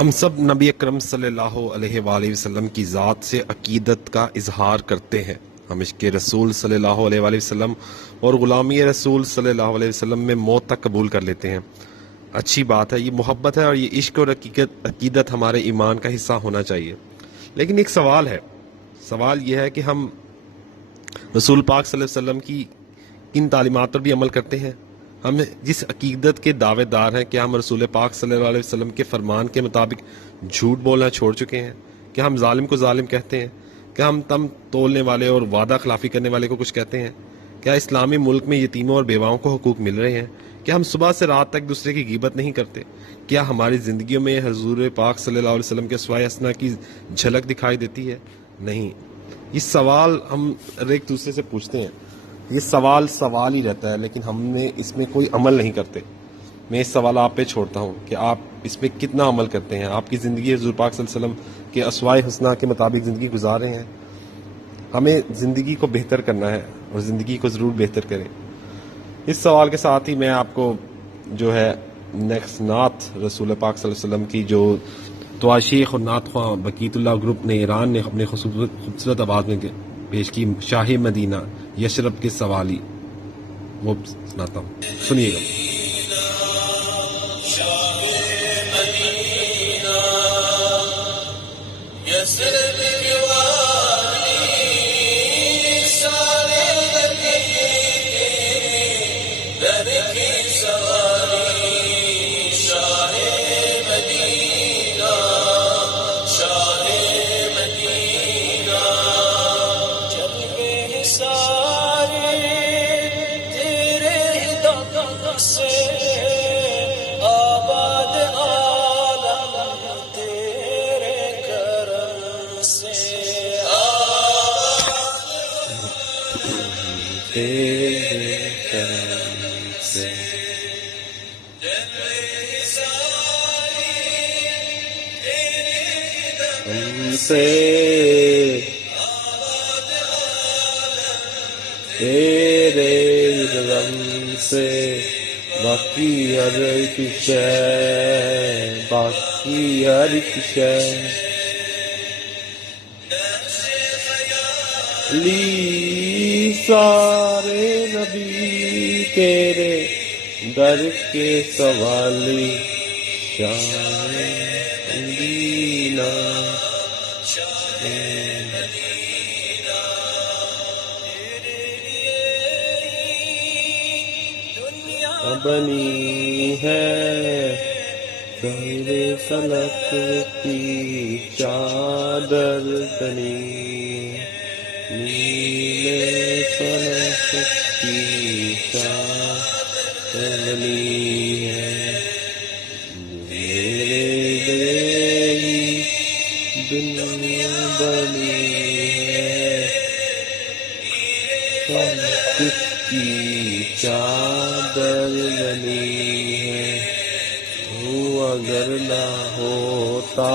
ہم سب نبی اکرم صلی اللہ علیہ وآلہ وسلم کی ذات سے عقیدت کا اظہار کرتے ہیں۔ ہم عشق رسول صلی اللہ علیہ وآلہ وسلم اور غلامی رسول صلی اللہ علیہ وسلم میں موت تک قبول کر لیتے ہیں۔ اچھی بات ہے، یہ محبت ہے اور یہ عشق اور عقیدت ہمارے ایمان کا حصہ ہونا چاہیے۔ لیکن ایک سوال ہے، سوال یہ ہے کہ ہم رسول پاک صلی اللہ علیہ وسلم کی کن تعلیمات پر بھی عمل کرتے ہیں؟ ہم جس عقیدت کے دعوے دار ہیں، کیا ہم رسول پاک صلی اللہ علیہ وسلم کے فرمان کے مطابق جھوٹ بولنا چھوڑ چکے ہیں؟ کیا ہم ظالم کو ظالم کہتے ہیں؟ کیا ہم تم تولنے والے اور وعدہ خلافی کرنے والے کو کچھ کہتے ہیں؟ کیا اسلامی ملک میں یتیموں اور بیواؤں کو حقوق مل رہے ہیں؟ کیا ہم صبح سے رات تک دوسرے کی غیبت نہیں کرتے؟ کیا ہماری زندگیوں میں حضور پاک صلی اللہ علیہ وسلم کے اسوائے حسنہ کی جھلک دکھائی دیتی ہے؟ نہیں۔ یہ سوال ہم ایک دوسرے سے پوچھتے ہیں، یہ سوال ہی رہتا ہے، لیکن ہم نے اس میں کوئی عمل نہیں کرتے۔ میں اس سوال آپ پہ چھوڑتا ہوں کہ آپ اس پہ کتنا عمل کرتے ہیں؟ آپ کی زندگی حضور پاک صلی اللہ علیہ وسلم کے اسوائے حسنہ کے مطابق زندگی گزار رہے ہیں؟ ہمیں زندگی کو بہتر کرنا ہے اور زندگی کو ضرور بہتر کریں۔ اس سوال کے ساتھ ہی میں آپ کو جو ہے نیکسٹ نعت رسول پاک صلی اللہ علیہ وسلم کی جو تواشیخ اور نعت خواں بقیت اللہ گروپ نے ایران نے اپنے خوبصورت آواز میں پیش کی، شاہ مدینہ یشرب کے سوالی، وہ سناتا ہوں، سنیے گا۔ تیرے رنگ سے باقی ہر ایک شے، باقی ہر ایک شے لی سارے نبی تیرے در کے سوالی، شاہ مدینہ بنی ہے، تیرے فلک کی چادر تنی، نیلے فلک کی چادر بنی ہے، میرے دنیا بنی ہے، فلک کی چادر بنی ہے، تو اگر نہ ہوتا